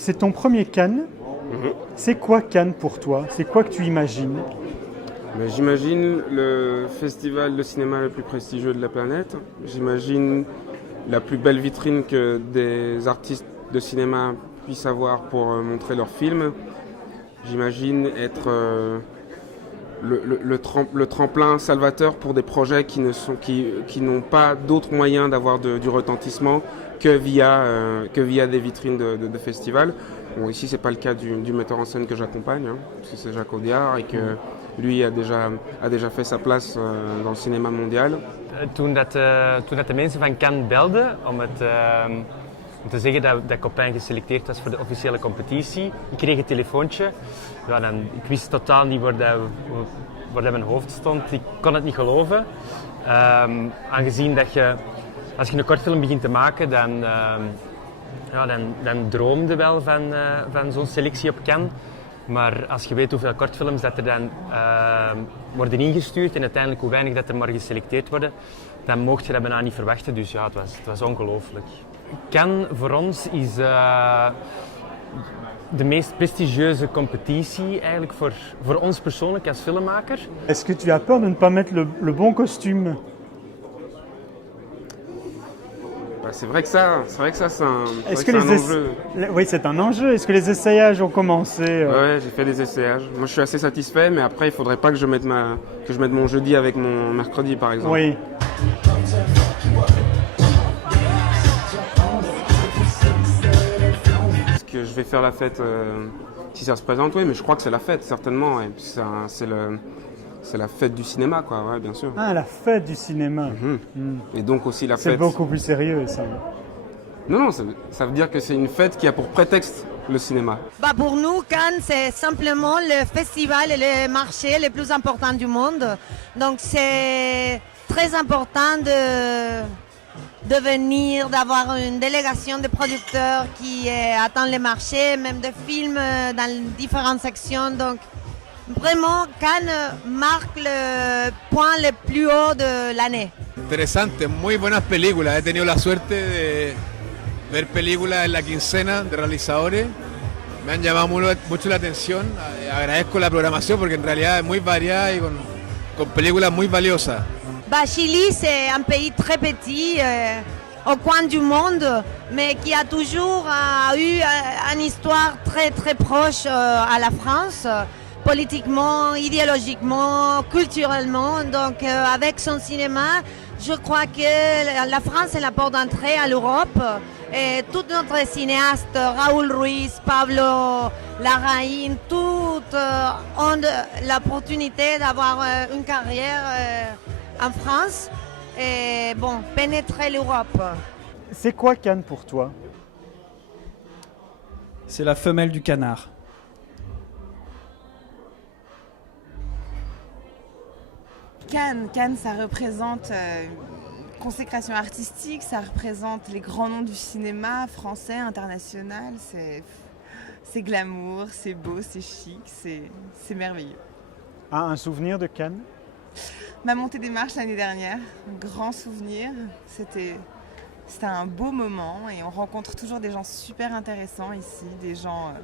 C'est ton premier Cannes. C'est quoi Cannes pour toi? C'est quoi que tu imagines? J'imagine le festival de cinéma le plus prestigieux de la planète. J'imagine la plus belle vitrine que des artistes de cinéma puissent avoir pour montrer leurs films. J'imagine être le tremplin salvateur pour des projets qui n'ont pas d'autres moyens d'avoir du retentissement que via des vitrines de festivals. Bon, ici, c'est pas le cas du metteur en scène que j'accompagne, parce que c'est Jacques Audiard et que lui a déjà fait sa place dans le cinéma mondial. Toen de mensen van Cannes belden om te zeggen dat Copain geselecteerd was voor de officiële competitie, ik kreeg een telefoontje. Ja, ik wist totaal niet waar mijn hoofd stond. Ik kon het niet geloven. Aangezien dat als je een kortfilm begint te maken, dan droom je wel van zo'n selectie op Cannes. Maar als je weet hoeveel kortfilms dat er dan worden ingestuurd en uiteindelijk hoe weinig dat er maar geselecteerd worden, dan mocht je dat bijna niet verwachten. Dus ja, het was ongelooflijk. Cannes voor ons is de meest prestigieuze competitie eigenlijk voor ons persoonlijk als filmmaker. Est-ce que tu as peur de ne pas mettre le bon costume? C'est vrai que ça, c'est un enjeu. Oui, c'est un enjeu. Est-ce que les essayages ont commencé? Ouais, j'ai fait des essayages. Moi, je suis assez satisfait, mais après, il faudrait pas que je mette mon jeudi avec mon mercredi, par exemple. Oui. Est-ce que je vais faire la fête si ça se présente? Oui, mais je crois que c'est la fête, certainement. Ouais. C'est la fête du cinéma, quoi, ouais, bien sûr. Ah, la fête du cinéma. Et donc aussi la C'est fête... beaucoup plus sérieux, ça. Non, ça veut dire que c'est une fête qui a pour prétexte le cinéma. Pour nous, Cannes, c'est simplement le festival et le marché le plus important du monde. Donc c'est très important de venir, d'avoir une délégation de producteurs qui attendent les marchés, même de films dans différentes sections. Donc vraiment, Cannes marque le point le plus haut de l'année. Interesante, muy buenas películas. He tenido la suerte de ver películas en la quincena de realizadores. Me han llamado mucho la atención. Agradezco la programación porque en realidad es muy variada y con películas muy valiosas. Chili, c'est un pays très petit, au coin du monde, mais qui a toujours eu une histoire très très proche à la France. Politiquement, idéologiquement, culturellement. Donc avec son cinéma, je crois que la France est la porte d'entrée à l'Europe. Et tous notre cinéastes, Raoul Ruiz, Pablo Larraín, toutes ont l'opportunité d'avoir une carrière en France et pénétrer l'Europe. C'est quoi Cannes pour toi? C'est la femelle du canard. Cannes, ça représente une consécration artistique, ça représente les grands noms du cinéma français, international. C'est glamour, c'est beau, c'est chic, c'est merveilleux. Ah, un souvenir de Cannes? Ma montée des marches l'année dernière, un grand souvenir. C'était un beau moment et on rencontre toujours des gens super intéressants ici, des gens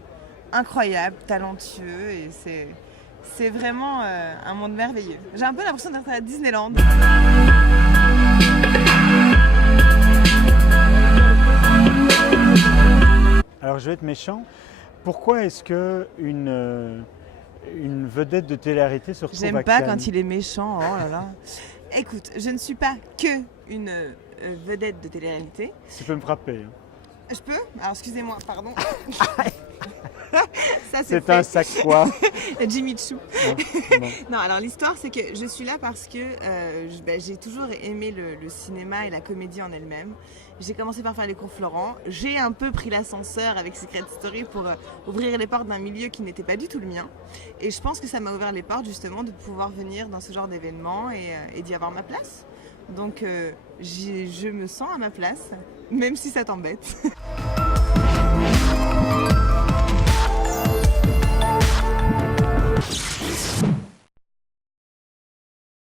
incroyables, talentueux et c'est vraiment un monde merveilleux. J'ai un peu l'impression d'être à Disneyland. Alors je vais être méchant. Pourquoi est-ce que une vedette de télé-réalité se retrouve à Cannes? J'aime pas quand il est méchant, oh là là. Écoute, je ne suis pas que une vedette de télé-réalité. Tu peux me frapper. Je peux? Alors excusez-moi, pardon. Ça, c'est un sac quoi? Jimmy Choo. Non. Non, alors l'histoire c'est que je suis là parce que j'ai toujours aimé le cinéma et la comédie en elle-même. J'ai commencé par faire les cours Florent. J'ai un peu pris l'ascenseur avec Secret Story pour ouvrir les portes d'un milieu qui n'était pas du tout le mien. Et je pense que ça m'a ouvert les portes justement de pouvoir venir dans ce genre d'événement et d'y avoir ma place. Donc je me sens à ma place, même si ça t'embête.